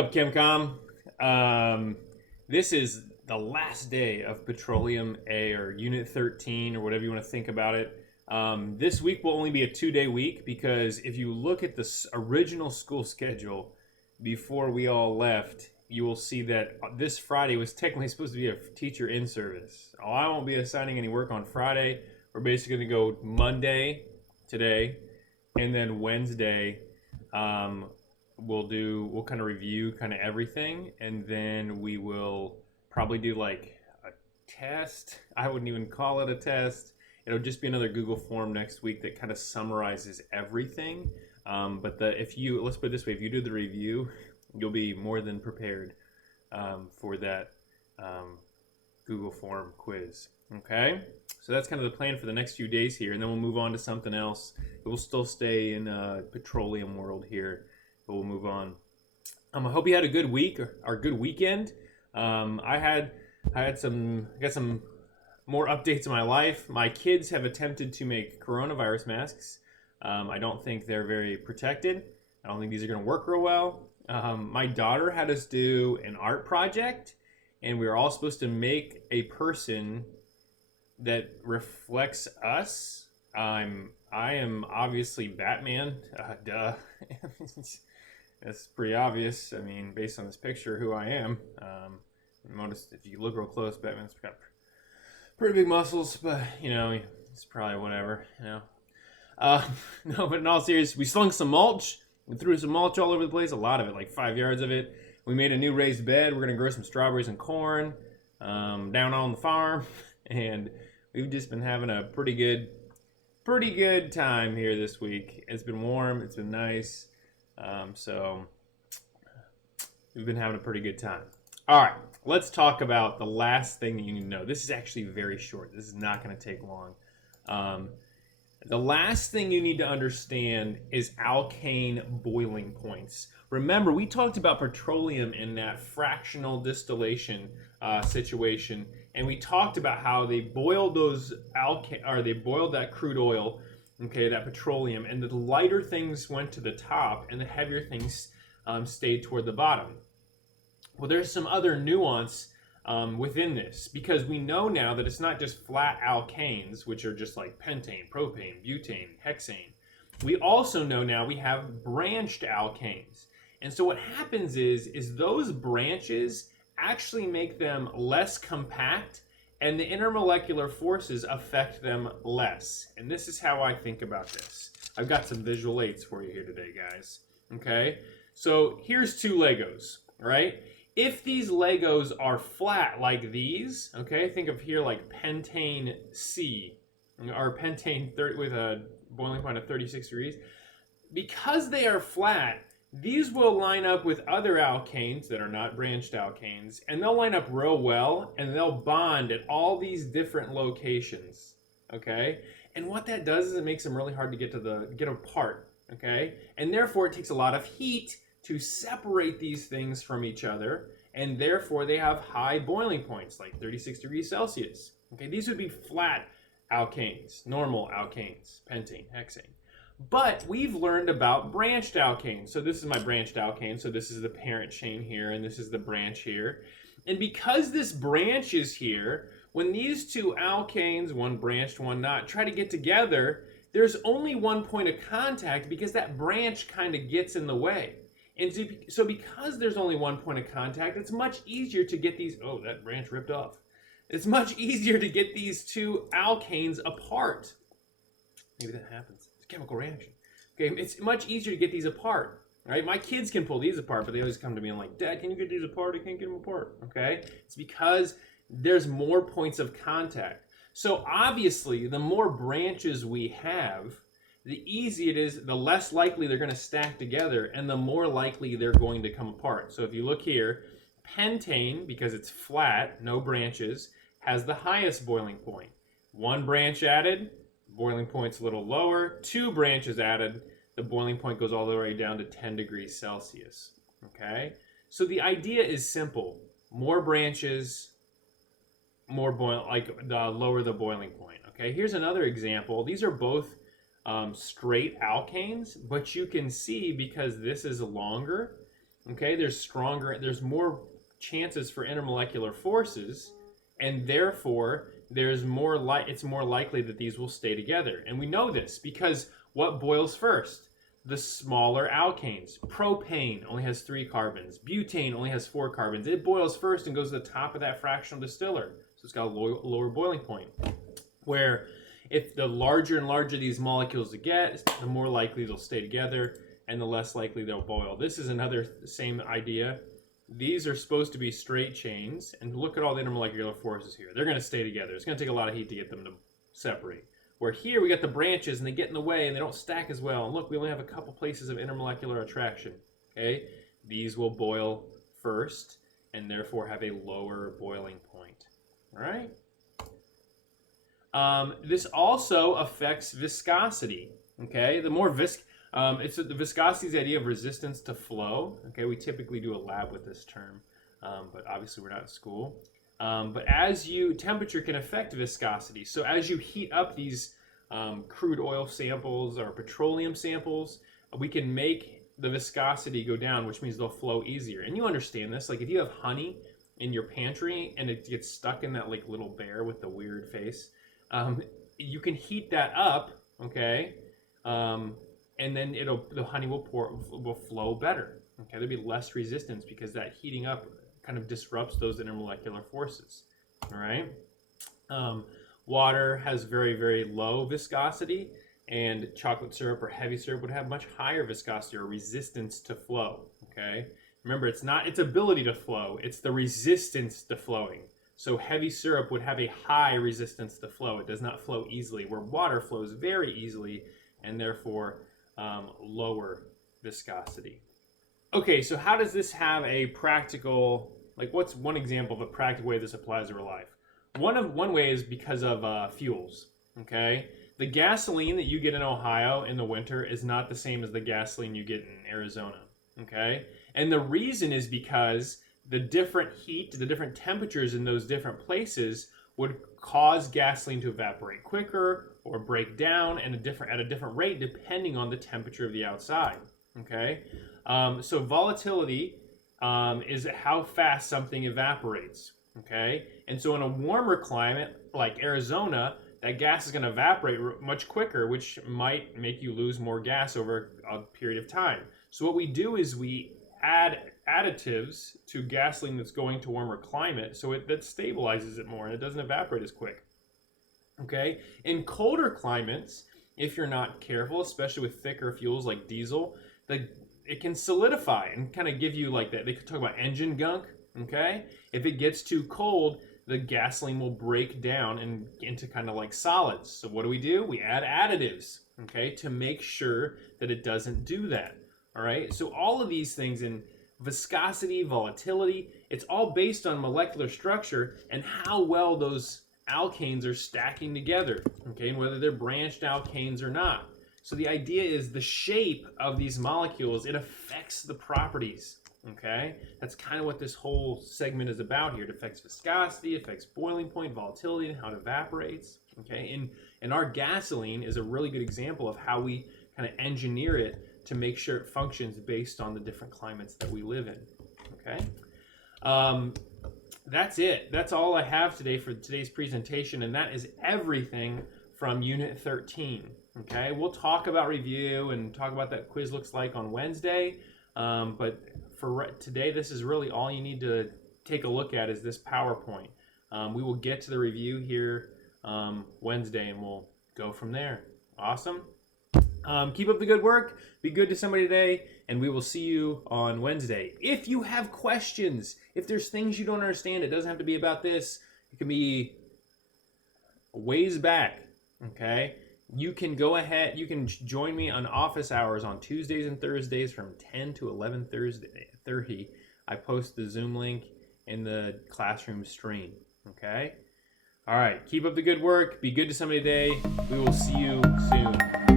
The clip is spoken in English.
up, Comm? This is the last day of Petroleum A or Unit 13 or whatever you want to think about it. This week will only be a 2-day week because if you look at the original school schedule before we all left, you will see that this Friday was technically supposed to be a teacher in service. Oh, I won't be assigning any work on Friday. We're basically going to go Monday, today, and then Wednesday. We'll kind of review kind of everything, and then we will probably do like a test. I wouldn't even call it a test. It'll just be another Google form next week that kind of summarizes everything. Let's put it this way, if you do the review, you'll be more than prepared for that Google form quiz. Okay, so that's kind of the plan for the next few days here, and then we'll move on to something else. It will still stay in petroleum world here, but we'll move on. I hope you had a good week or good weekend. I got some more updates in my life. My kids have attempted to make coronavirus masks. I don't think they're very protected. I don't think these are going to work real well. My daughter had us do an art project, and we were all supposed to make a person that reflects us. I am obviously Batman. Duh. That's pretty obvious. I mean, based on this picture, who I am. Notice if you look real close, Batman's got pretty big muscles, but it's probably whatever. No, but in all seriousness, we slung some mulch. We threw some mulch all over the place. A lot of it, like 5 yards of it. We made a new raised bed. We're gonna grow some strawberries and corn down on the farm, and we've just been having a pretty good time here this week. It's been warm. It's been nice. So we've been having a pretty good time. All right, let's talk about the last thing that you need to know. This is actually very short. This is not going to take long. The last thing you need to understand is alkane boiling points. Remember, we talked about petroleum in that fractional distillation situation, and we talked about how they boiled that crude oil, okay, that petroleum, and the lighter things went to the top, and the heavier things stayed toward the bottom. Well, there's some other nuance within this, because we know now that it's not just flat alkanes, which are just like pentane, propane, butane, hexane. We also know now we have branched alkanes. And so what happens is those branches actually make them less compact, and the intermolecular forces affect them less. And this is how I think about this. I've got some visual aids for you here today, guys. Okay? So here's two Legos, right? If these Legos are flat like these, okay, think of here like pentane C, or pentane with a boiling point of 36 degrees. Because they are flat, these will line up with other alkanes that are not branched alkanes, and they'll line up real well, and they'll bond at all these different locations, okay? And what that does is it makes them really hard to get apart, okay? And therefore, it takes a lot of heat to separate these things from each other, and therefore they have high boiling points, like 36 degrees Celsius. Okay, these would be flat alkanes, normal alkanes, pentane, hexane. But we've learned about branched alkanes. So this is my branched alkane. So this is the parent chain here, and this is the branch here. And because this branch is here, when these two alkanes, one branched, one not, try to get together, there's only one point of contact because that branch kind of gets in the way. And so because there's only one point of contact, it's much easier to get these, oh, that branch ripped off. It's much easier to get these two alkanes apart. Maybe that happens. Chemical reaction. Okay, it's much easier to get these apart, right? My kids can pull these apart, but they always come to me and like, Dad, can you get these apart? I can't get them apart, okay? It's because there's more points of contact. So obviously, the more branches we have, the easier it is, the less likely they're going to stack together, and the more likely they're going to come apart. So if you look here, pentane, because it's flat, no branches, has the highest boiling point. One branch added, boiling point's a little lower. Two branches added, the boiling point goes all the way down to 10 degrees Celsius. Okay? So the idea is simple. More branches, lower the boiling point. Okay? Here's another example. These are both straight alkanes, but you can see because this is longer, okay, there's more chances for intermolecular forces, and therefore it's more likely that these will stay together. And we know this because what boils first? The smaller alkanes. Propane only has 3 carbons. Butane only has 4 carbons. It boils first and goes to the top of that fractional distiller. So it's got a lower boiling point. Where if the larger and larger these molecules get, the more likely they'll stay together and the less likely they'll boil. This is another same idea. These are supposed to be straight chains, and look at all the intermolecular forces here. They're going to stay together. It's going to take a lot of heat to get them to separate. Where here we got the branches and they get in the way and they don't stack as well. And look, we only have a couple places of intermolecular attraction. Okay, these will boil first and therefore have a lower boiling point. All right. This also affects viscosity. Okay, the more the viscosity is the idea of resistance to flow. Okay, we typically do a lab with this term, but obviously we're not in school. But temperature can affect viscosity. So as you heat up these crude oil samples or petroleum samples, we can make the viscosity go down, which means they'll flow easier. And you understand this, like if you have honey in your pantry and it gets stuck in that like little bear with the weird face, you can heat that up, okay, and then the honey will flow better. Okay, there'll be less resistance because that heating up kind of disrupts those intermolecular forces. All right. Water has very, very low viscosity, and chocolate syrup or heavy syrup would have much higher viscosity or resistance to flow. Okay. Remember, it's not its ability to flow; it's the resistance to flowing. So heavy syrup would have a high resistance to flow. It does not flow easily, where water flows very easily and therefore lower viscosity. Okay, so how does this have a practical, like what's one example of a practical way this applies to real life? One way is because of fuels, okay? The gasoline that you get in Ohio in the winter is not the same as the gasoline you get in Arizona, okay? And the reason is because the different heat, the different temperatures in those different places would cause gasoline to evaporate quicker or break down at a different rate depending on the temperature of the outside, okay? So volatility is how fast something evaporates, okay? And so in a warmer climate like Arizona, that gas is going to evaporate much quicker, which might make you lose more gas over a period of time. So what we do is we add additives to gasoline that's going to warmer climate so that stabilizes it more and it doesn't evaporate as quick. Okay? In colder climates, if you're not careful, especially with thicker fuels like diesel, it can solidify and kind of give you like that. They could talk about engine gunk, okay? If it gets too cold, the gasoline will break down into kind of like solids. So what do? We add additives, okay, to make sure that it doesn't do that. All right, so all of these things in viscosity, volatility, it's all based on molecular structure and how well those alkanes are stacking together, okay, and whether they're branched alkanes or not. So the idea is the shape of these molecules, it affects the properties, okay? That's kind of what this whole segment is about here. It affects viscosity, affects boiling point, volatility, and how it evaporates, okay? And our gasoline is a really good example of how we kind of engineer it to make sure it functions based on the different climates that we live in, okay? That's it. That's all I have today for today's presentation, and that is everything from Unit 13, okay? We'll talk about review and talk about that quiz looks like on Wednesday, but for today, this is really all you need to take a look at is this PowerPoint. We will get to the review here Wednesday, and we'll go from there. Awesome. Keep up the good work. Be good to somebody today, and we will see you on Wednesday. If you have questions, if there's things you don't understand, it doesn't have to be about this. It can be ways back, okay? You can go ahead. You can join me on office hours on Tuesdays and Thursdays from 10 to 11:30. I post the Zoom link in the classroom stream, okay? All right. Keep up the good work. Be good to somebody today. We will see you soon.